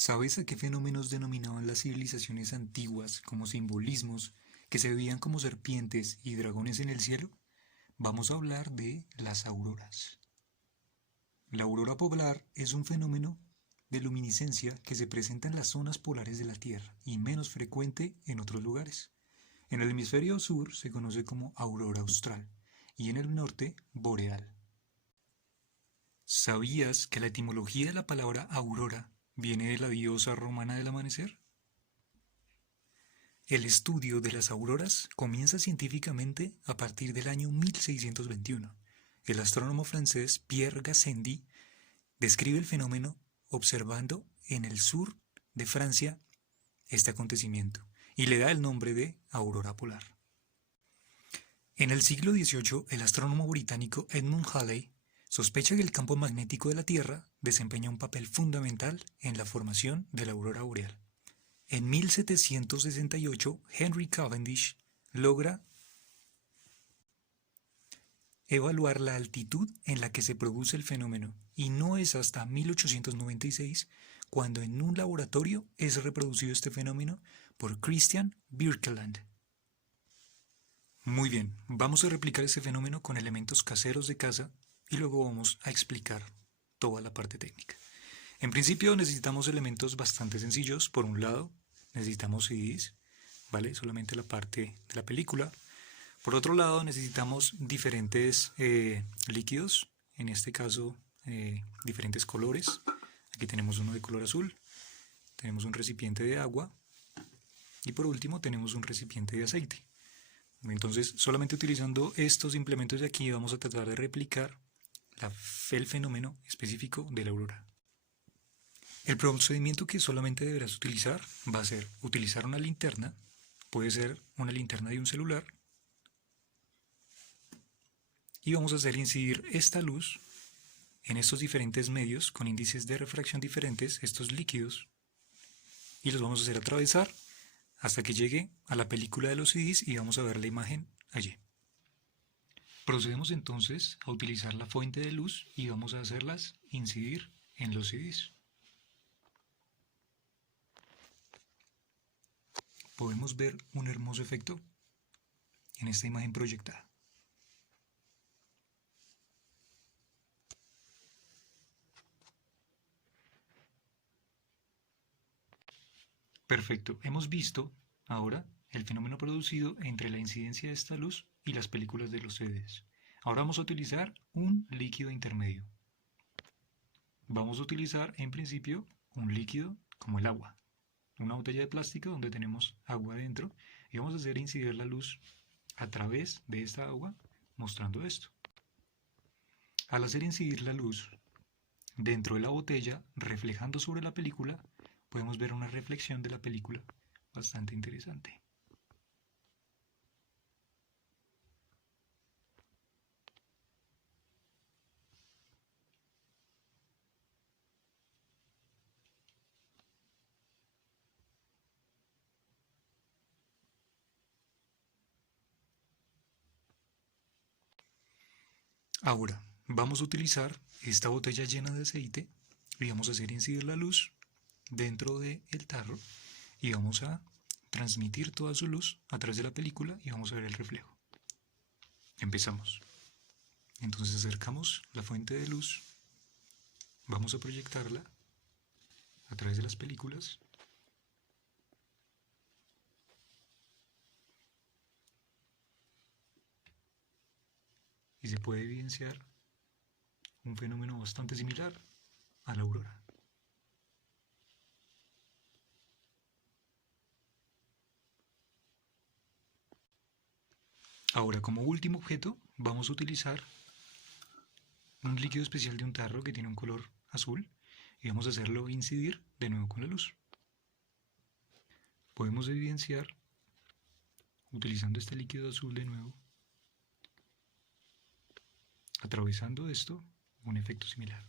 ¿Sabes a qué fenómenos denominaban las civilizaciones antiguas como simbolismos que se veían como serpientes y dragones en el cielo? Vamos a hablar de las auroras. La aurora polar es un fenómeno de luminiscencia que se presenta en las zonas polares de la Tierra y menos frecuente en otros lugares. En el hemisferio sur se conoce como aurora austral y en el norte boreal. ¿Sabías que la etimología de la palabra aurora viene de la diosa romana del amanecer? El estudio de las auroras comienza científicamente a partir del año 1621. El astrónomo francés Pierre Gassendi describe el fenómeno observando en el sur de Francia este acontecimiento y le da el nombre de aurora polar. En el siglo XVIII, el astrónomo británico Edmund Halley sospecha que el campo magnético de la Tierra desempeña un papel fundamental en la formación de la aurora boreal. En 1768, Henry Cavendish logra evaluar la altitud en la que se produce el fenómeno y no es hasta 1896 cuando en un laboratorio es reproducido este fenómeno por Christian Birkeland. Muy bien, vamos a replicar este fenómeno con elementos caseros de casa y luego vamos a explicar toda la parte técnica. En principio necesitamos elementos bastante sencillos. Por un lado, necesitamos CDs, ¿vale? Solamente la parte de la película. Por otro lado, necesitamos diferentes líquidos, en este caso diferentes colores. Aquí tenemos uno de color azul, tenemos un recipiente de agua y por último tenemos un recipiente de aceite. Entonces, solamente utilizando estos implementos de aquí vamos a tratar de replicar el fenómeno específico de la aurora. El procedimiento que solamente deberás utilizar va a ser utilizar una linterna, puede ser una linterna de un celular, y vamos a hacer incidir esta luz en estos diferentes medios con índices de refracción diferentes, estos líquidos, y los vamos a hacer atravesar hasta que llegue a la película de los CDs y vamos a ver la imagen allí. Procedemos entonces a utilizar la fuente de luz y vamos a hacerlas incidir en los CDs. Podemos ver un hermoso efecto en esta imagen proyectada. Perfecto, hemos visto ahora el fenómeno producido entre la incidencia de esta luz y las películas de los CDs. Ahora vamos a utilizar un líquido intermedio. Vamos a utilizar en principio un líquido como el agua, una botella de plástico donde tenemos agua dentro y vamos a hacer incidir la luz a través de esta agua mostrando esto. Al hacer incidir la luz dentro de la botella reflejando sobre la película, podemos ver una reflexión de la película bastante interesante. Ahora, vamos a utilizar esta botella llena de aceite y vamos a hacer incidir la luz dentro del tarro y vamos a transmitir toda su luz a través de la película y vamos a ver el reflejo. Empezamos. Entonces acercamos la fuente de luz, vamos a proyectarla a través de las películas y se puede evidenciar un fenómeno bastante similar a la aurora. Ahora, como último objeto, vamos a utilizar un líquido especial de un tarro que tiene un color azul y vamos a hacerlo incidir de nuevo con la luz. Podemos evidenciar, utilizando este líquido azul de nuevo, atravesando esto, un efecto similar.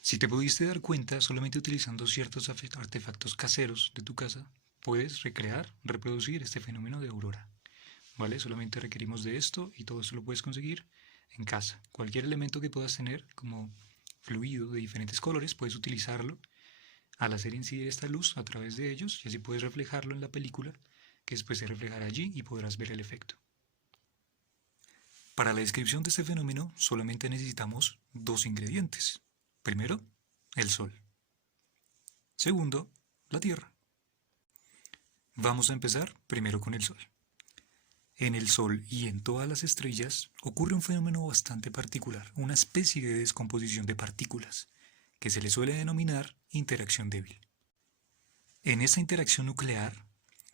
Si te pudiste dar cuenta, solamente utilizando ciertos artefactos caseros de tu casa, puedes recrear, reproducir este fenómeno de aurora. ¿Vale? Solamente requerimos de esto y todo esto lo puedes conseguir en casa. Cualquier elemento que puedas tener, como fluido de diferentes colores, puedes utilizarlo al hacer incidir esta luz a través de ellos y así puedes reflejarlo en la película, que después se reflejará allí y podrás ver el efecto. Para la descripción de este fenómeno solamente necesitamos dos ingredientes. Primero, el Sol. Segundo, la Tierra. Vamos a empezar primero con el Sol. En el Sol y en todas las estrellas ocurre un fenómeno bastante particular, una especie de descomposición de partículas, que se le suele denominar interacción débil. En esa interacción nuclear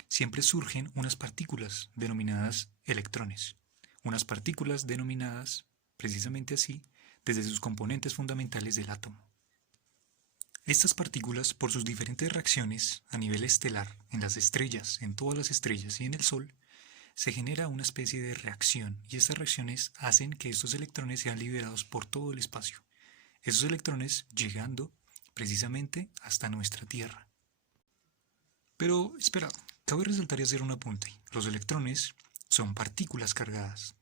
siempre surgen unas partículas denominadas electrones, unas partículas denominadas precisamente así desde sus componentes fundamentales del átomo. Estas partículas, por sus diferentes reacciones a nivel estelar, en las estrellas, en todas las estrellas y en el Sol, se genera una especie de reacción y estas reacciones hacen que estos electrones sean liberados por todo el espacio. Esos electrones llegando precisamente hasta nuestra Tierra. Pero espera, cabe resaltar y hacer un apunte. Los electrones son partículas cargadas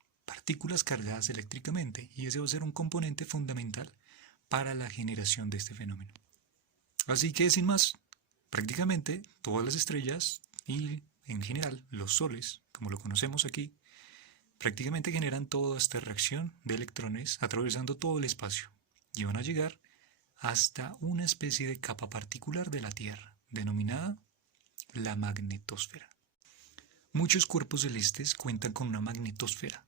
eléctricamente, y ese va a ser un componente fundamental para la generación de este fenómeno. Así que sin más, prácticamente todas las estrellas y en general los soles, como lo conocemos aquí, prácticamente generan toda esta reacción de electrones atravesando todo el espacio y van a llegar hasta una especie de capa particular de la Tierra, denominada la magnetosfera. Muchos cuerpos celestes cuentan con una magnetosfera.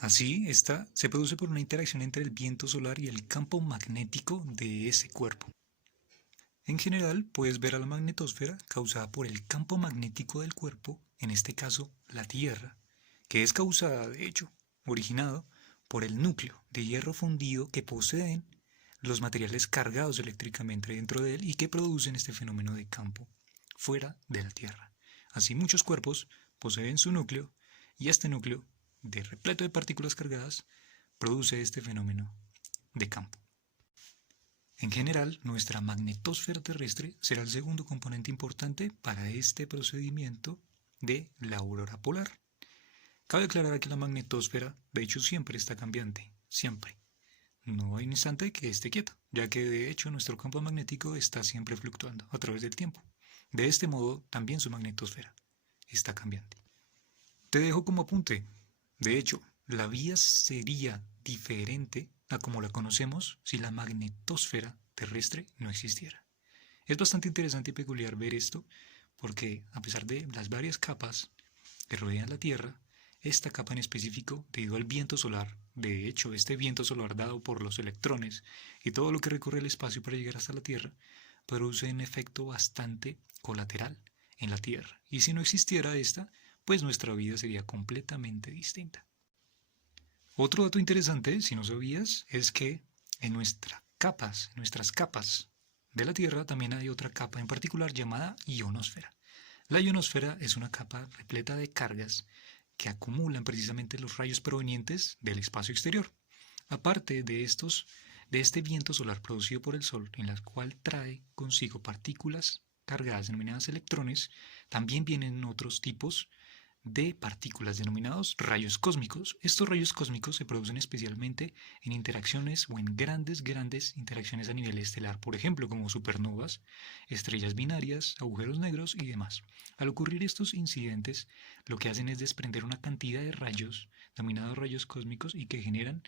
Así, esta se produce por una interacción entre el viento solar y el campo magnético de ese cuerpo. En general, puedes ver a la magnetosfera causada por el campo magnético del cuerpo, en este caso la Tierra, que es causada, de hecho, originado por el núcleo de hierro fundido que poseen los materiales cargados eléctricamente dentro de él y que producen este fenómeno de campo fuera de la Tierra. Así, muchos cuerpos poseen su núcleo y este núcleo, de repleto de partículas cargadas, produce este fenómeno de campo. En general, nuestra magnetosfera terrestre será el segundo componente importante para este procedimiento de la aurora polar. Cabe aclarar que la magnetosfera, de hecho, siempre está cambiante, siempre. No hay un instante que esté quieto, ya que de hecho nuestro campo magnético está siempre fluctuando a través del tiempo. De este modo, también su magnetosfera está cambiante. Te dejo como apunte. De hecho, la vida sería diferente a como la conocemos si la magnetosfera terrestre no existiera. Es bastante interesante y peculiar ver esto porque a pesar de las varias capas que rodean la Tierra, esta capa en específico, debido al viento solar, de hecho este viento solar dado por los electrones y todo lo que recorre el espacio para llegar hasta la Tierra, produce un efecto bastante colateral en la Tierra. Y si no existiera esta, pues nuestra vida sería completamente distinta. Otro dato interesante, si no sabías, es que en nuestras capas de la Tierra también hay otra capa en particular llamada ionosfera. La ionosfera es una capa repleta de cargas que acumulan precisamente los rayos provenientes del espacio exterior. Aparte de este viento solar producido por el Sol, en la cual trae consigo partículas cargadas denominadas electrones, también vienen otros tipos de partículas denominados rayos cósmicos. Estos rayos cósmicos se producen especialmente en interacciones o en grandes interacciones a nivel estelar, por ejemplo, como supernovas, estrellas binarias, agujeros negros y demás. Al ocurrir estos incidentes, lo que hacen es desprender una cantidad de rayos, denominados rayos cósmicos, y que generan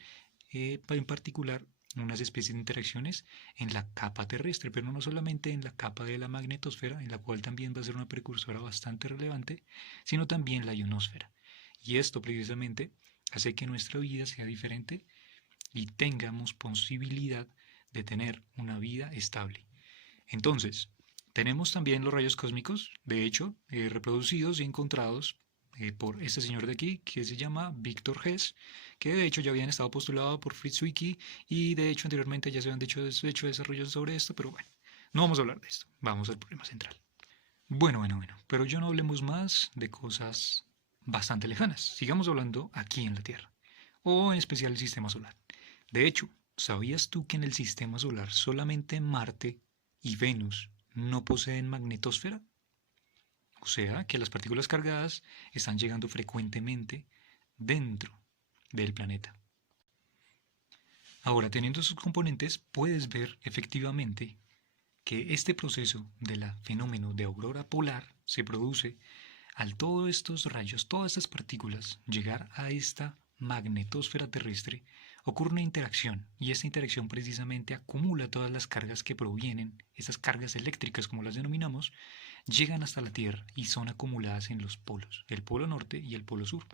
en particular unas especies de interacciones en la capa terrestre, pero no solamente en la capa de la magnetosfera, en la cual también va a ser una precursora bastante relevante, sino también la ionosfera. Y esto precisamente hace que nuestra vida sea diferente y tengamos posibilidad de tener una vida estable. Entonces, tenemos también los rayos cósmicos, de hecho, reproducidos y encontrados por este señor de aquí, que se llama Victor Hess, que de hecho ya habían estado postulados por Fritz Zwicky y de hecho anteriormente ya se habían hecho desarrollos sobre esto, pero bueno, no vamos a hablar de esto, vamos al problema central. Bueno, pero yo no hablemos más de cosas bastante lejanas, sigamos hablando aquí en la Tierra, o en especial el sistema solar. De hecho, ¿sabías tú que en el sistema solar solamente Marte y Venus no poseen magnetosfera? O sea, que las partículas cargadas están llegando frecuentemente dentro del planeta. Ahora, teniendo esos componentes, puedes ver efectivamente que este proceso del fenómeno de aurora polar se produce al todos estos rayos, todas estas partículas llegar a esta magnetosfera terrestre, ocurre una interacción y esta interacción precisamente acumula todas las cargas que provienen, esas cargas eléctricas como las denominamos, llegan hasta la Tierra y son acumuladas en los polos, el polo norte y el polo sur.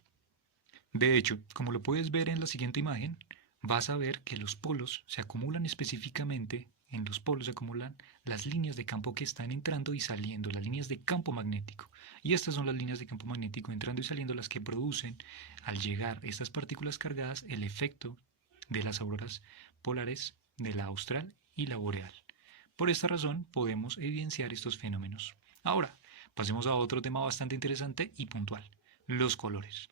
De hecho, como lo puedes ver en la siguiente imagen, vas a ver que los polos se acumulan específicamente, en los polos se acumulan las líneas de campo que están entrando y saliendo, las líneas de campo magnético. Y estas son las líneas de campo magnético entrando y saliendo las que producen, al llegar estas partículas cargadas, el efecto de las auroras polares de la austral y la boreal. Por esta razón podemos evidenciar estos fenómenos. Ahora, pasemos a otro tema bastante interesante y puntual, los colores.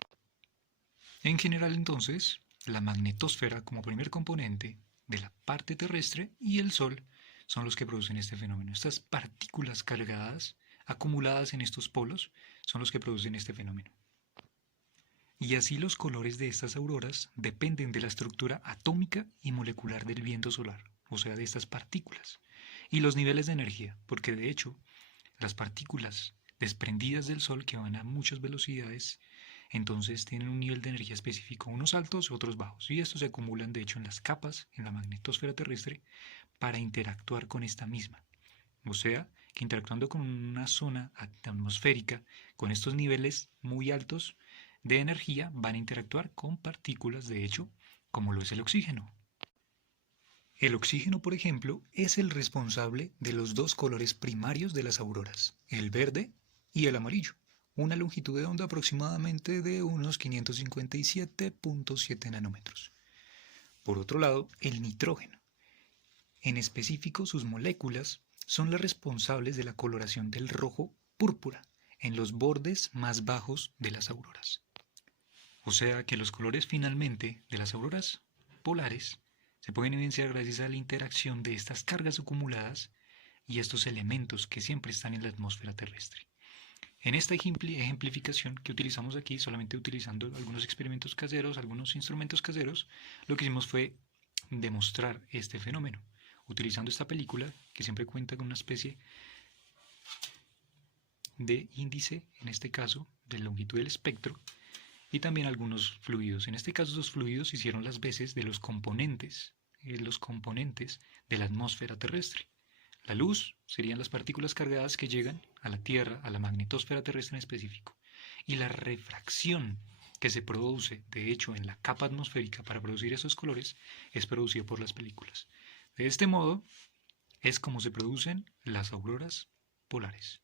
En general, entonces, la magnetosfera como primer componente de la parte terrestre y el Sol son los que producen este fenómeno. Estas partículas cargadas acumuladas en estos polos son los que producen este fenómeno. Y así los colores de estas auroras dependen de la estructura atómica y molecular del viento solar, o sea, de estas partículas, y los niveles de energía, porque de hecho, las partículas desprendidas del Sol que van a muchas velocidades entonces tienen un nivel de energía específico, unos altos, otros bajos, y estos se acumulan de hecho en las capas, en la magnetosfera terrestre, para interactuar con esta misma. O sea, que interactuando con una zona atmosférica, con estos niveles muy altos de energía, van a interactuar con partículas, de hecho, como lo es el oxígeno. El oxígeno, por ejemplo, es el responsable de los dos colores primarios de las auroras, el verde y el amarillo, una longitud de onda aproximadamente de unos 557.7 nanómetros. Por otro lado, el nitrógeno. En específico, sus moléculas son las responsables de la coloración del rojo púrpura en los bordes más bajos de las auroras. O sea que los colores finalmente de las auroras polares se pueden evidenciar gracias a la interacción de estas cargas acumuladas y estos elementos que siempre están en la atmósfera terrestre. En esta ejemplificación que utilizamos aquí, solamente utilizando algunos experimentos caseros, algunos instrumentos caseros, lo que hicimos fue demostrar este fenómeno, utilizando esta película que siempre cuenta con una especie de índice, en este caso, de longitud del espectro, y también algunos fluidos. En este caso, los fluidos hicieron las veces de los componentes de la atmósfera terrestre. La luz serían las partículas cargadas que llegan a la Tierra, a la magnetosfera terrestre en específico. Y la refracción que se produce, de hecho, en la capa atmosférica para producir esos colores, es producida por las películas. De este modo, es como se producen las auroras polares.